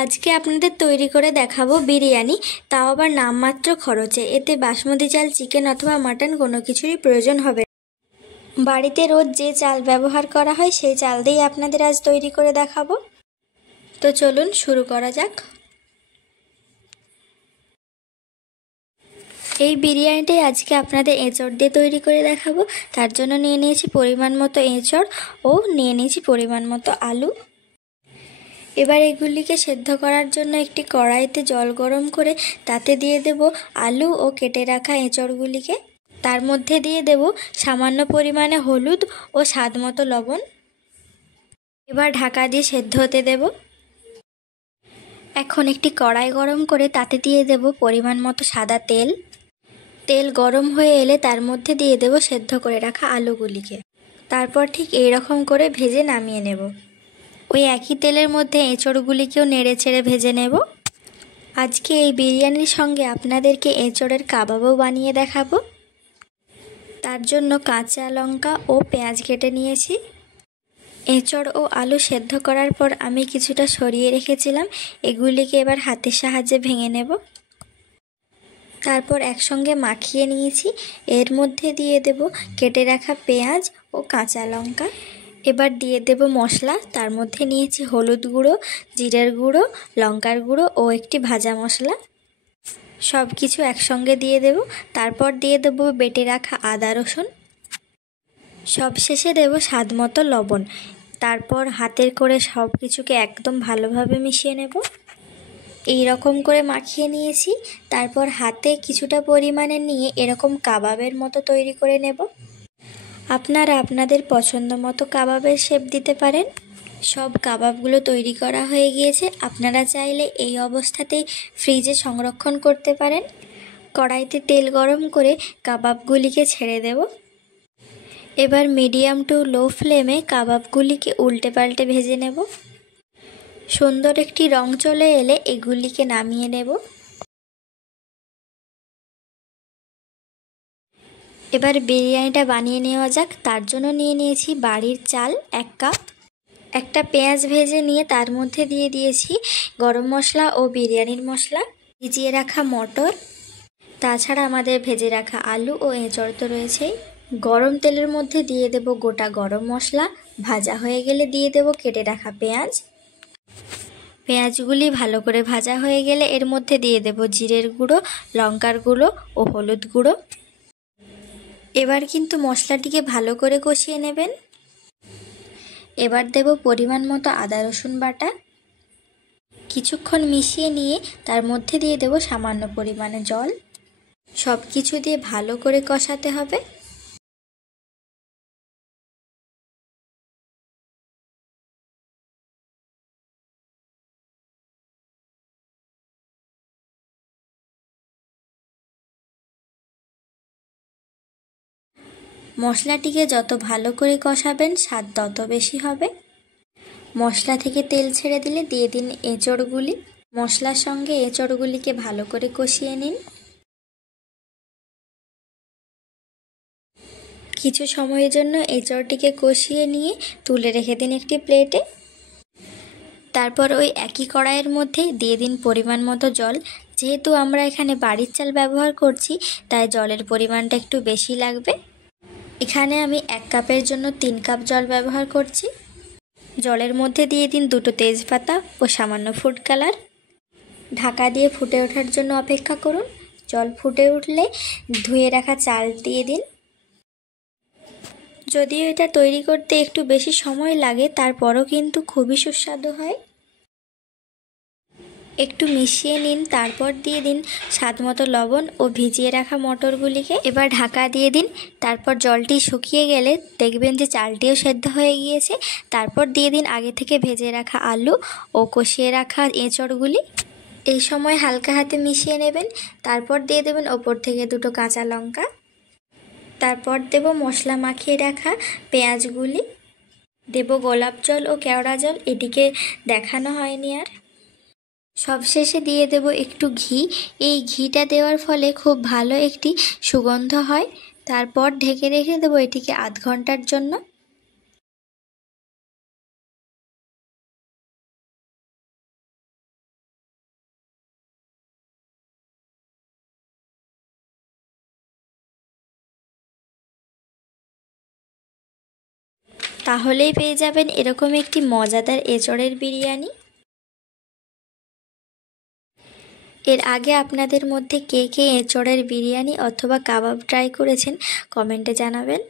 আজকে আপনাদের তৈরি করে দেখাবো বিরিয়ানি, তাও আবার নামমাত্র খরচে। এতে বাসমতি চাল, চিকেন অথবা মাটন কোনো কিছুরই প্রয়োজন হবে না। বাড়িতে রোজ যে চাল ব্যবহার করা হয় সেই চাল দিয়েই আপনাদের আজ তৈরি করে দেখাবো। তো চলুন শুরু করা যাক। এই বিরিয়ানিটাই আজকে আপনাদের এঁচড় দিয়ে তৈরি করে দেখাবো। তার জন্য নিয়ে নিয়েছি পরিমাণ মতো এঁচড় ও নিয়ে নিয়েছি পরিমাণ মতো আলু। এবার এগুলিকে সেদ্ধ করার জন্য একটি কড়াইতে জল গরম করে তাতে দিয়ে দেব আলু ও কেটে রাখা এঁচড়গুলিকে। তার মধ্যে দিয়ে দেব সামান্য পরিমাণে হলুদ ও স্বাদ মতো লবণ। এবার ঢাকা দিয়ে সেদ্ধ হতে দেব। এখন একটি কড়াই গরম করে তাতে দিয়ে দেব পরিমাণ মতো সাদা তেল। তেল গরম হয়ে এলে তার মধ্যে দিয়ে দেব সেদ্ধ করে রাখা আলুগুলিকে। তারপর ঠিক এইরকম করে ভেজে নামিয়ে নেব। ওই একই তেলের মধ্যে এঁচড়গুলিকেও নেড়ে চেড়ে ভেজে নেব। আজকে এই বিরিয়ানির সঙ্গে আপনাদেরকে এঁচড়ের কাবাবও বানিয়ে দেখাবো। তার জন্য কাঁচা লঙ্কা ও পেঁয়াজ কেটে নিয়েছি। এঁচড় ও আলু সেদ্ধ করার পর আমি কিছুটা সরিয়ে রেখেছিলাম, এগুলিকে এবার হাতের সাহায্যে ভেঙে নেব। তারপর একসঙ্গে মাখিয়ে নিয়েছি। এর মধ্যে দিয়ে দেব কেটে রাখা পেঁয়াজ ও কাঁচা লঙ্কা। এবার দিয়ে দেব মশলা। তার মধ্যে নিয়েছি হলুদ গুঁড়ো, জিরের গুঁড়ো, লঙ্কার গুঁড়ো ও একটি ভাজা মশলা। সব কিছু একসঙ্গে দিয়ে দেব। তারপর দিয়ে দেব বেটে রাখা আদা রসুন। সবশেষে দেব স্বাদ মতো লবণ। তারপর হাতের করে সব কিছুকে একদম ভালোভাবে মিশিয়ে নেব। এই রকম করে মাখিয়ে নিয়েছি। তারপর হাতে কিছুটা পরিমাণে নিয়ে এরকম কাবাবের মতো তৈরি করে নেব। আপনারা আপনাদের পছন্দ মতো কাবাবের শেপ দিতে পারেন। সব কাবাবগুলো তৈরি করা হয়ে গিয়েছে। আপনারা চাইলে এই অবস্থাতেই ফ্রিজে সংরক্ষণ করতে পারেন। কড়াইতে তেল গরম করে কাবাবগুলিকে ছেড়ে দেব। এবার মিডিয়াম টু লো ফ্লেমে কাবাবগুলিকে উল্টে পাল্টে ভেজে নেব। সুন্দর একটি রং চলে এলে এগুলিকে নামিয়ে নেব। এবার বিরিয়ানিটা বানিয়ে নেওয়া যাক। তার জন্য নিয়ে নিয়েছি বাড়ির চাল 1 কাপ। একটা পেঁয়াজ ভেজে নিয়ে তার মধ্যে দিয়ে দিয়েছি গরম মশলা ও বিরিয়ানির মশলা, ভিজিয়ে রাখা মটর, তাছাড়া আমাদের ভেজে রাখা আলু ও এঁচড় তো রয়েছেই। গরম তেলের মধ্যে দিয়ে দেব গোটা গরম মশলা। ভাজা হয়ে গেলে দিয়ে দেব কেটে রাখা পেঁয়াজ। পেঁয়াজগুলি ভালো করে ভাজা হয়ে গেলে এর মধ্যে দিয়ে দেব জিরের গুঁড়ো, লঙ্কার গুঁড়ো ও হলুদ গুঁড়ো। এবার কিন্তু মশলাটিকে ভালো করে কষিয়ে নেবেন। এবার দেব পরিমাণ মতো আদা রসুন বাটা। কিছুক্ষণ মিশিয়ে নিয়ে তার মধ্যে দিয়ে দেব সামান্য পরিমাণে জল। সব কিছু দিয়ে ভালো করে কষাতে হবে। মশলাটিকে যত ভালো করে কষাবেন স্বাদ তত বেশি হবে। মশলা থেকে তেল ছেড়ে দিলে দিয়ে দিন এঁচড়গুলি। মশলার সঙ্গে এঁচড়গুলিকে ভালো করে কষিয়ে নিন। কিছু সময়ের জন্য এঁচড়টিকে কষিয়ে নিয়ে তুলে রেখে দিন একটি প্লেটে। তারপর ওই একই কড়াইয়ের মধ্যে দিয়ে দিন পরিমাণ মতো জল। যেহেতু আমরা এখানে বাড়ির চাল ব্যবহার করছি তাই জলের পরিমাণটা একটু বেশি লাগবে। এখানে আমি 1 কাপের জন্য 3 কাপ জল ব্যবহার করছি। জলের মধ্যে দিয়ে দিন 2টো তেজপাতা ও সামান্য ফুড কালার। ঢাকা দিয়ে ফুটে ওঠার জন্য অপেক্ষা করুন। জল ফুটে উঠলে ধুয়ে রাখা চাল দিয়ে দিন। যদিও এটা তৈরি করতে একটু বেশি সময় লাগে, তারপরও কিন্তু খুবই সুস্বাদু হয়। একটু মিশিয়ে নিন। তারপর দিয়ে দিন স্বাদমতো লবণ ও ভিজিয়ে রাখা মটরগুলিকে। এবার ঢাকা দিয়ে দিন। তারপর জলটি শুকিয়ে গেলে দেখবেন যে চালটিও সেদ্ধ হয়ে গিয়েছে। তারপর দিয়ে দিন আগে থেকে ভেজে রাখা আলু ও কষিয়ে রাখা এঁচড়গুলি। এই সময় হালকা হাতে মিশিয়ে নেবেন। তারপর দিয়ে দেবেন ওপর থেকে 2টো কাঁচা লঙ্কা। তারপর দেব মশলা মাখিয়ে রাখা পেঁয়াজগুলি। দেব গোলাপ জল ও কেওড়া জল, এটিকে দেখানো হয়নি আর। সবশেষে দিয়ে দেব একটু ঘি। এই ঘিটা দেওয়ার ফলে খুব ভালো একটি সুগন্ধ হয়। তারপর ঢেকে রেখে দেব এটিকে আধ ঘন্টার জন্য। তাহলেই পেয়ে যাবেন এরকম একটি মজাদার এঁচড়ের বিরিয়ানি। এর আগে আপনাদের মধ্যে কে কে এঁচড়ের বিরিয়ানি অথবা কাবাব ট্রাই করেছেন কমেন্টে জানাবেন।